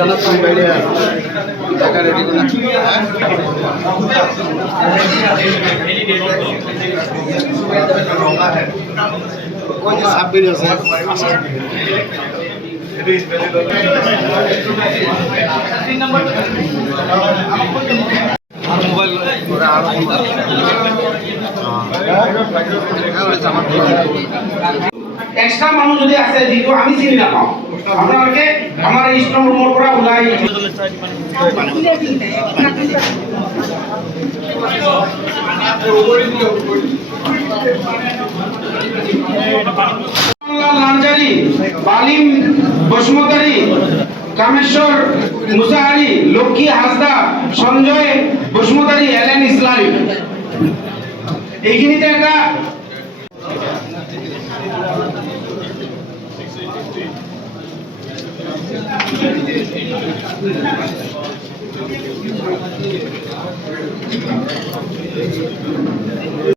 জানাচ্ছি বাইরে টাকা রেডি ছাব্বিশ আছে মোবাইল এক্সট্রা মানুষ যদি আছে যেহেতু আমি চিনি না পাও আপনাকে আমার এই স্ট্রং রুমের পৰা ওলাই লাঞ্জারি বালিম বসমতারি কামেশ্বর মুসাহারি লক্ষ্মী হাসদা সঞ্জয় বসমতারি এলেন ইসলামী এইখিনিতে একটা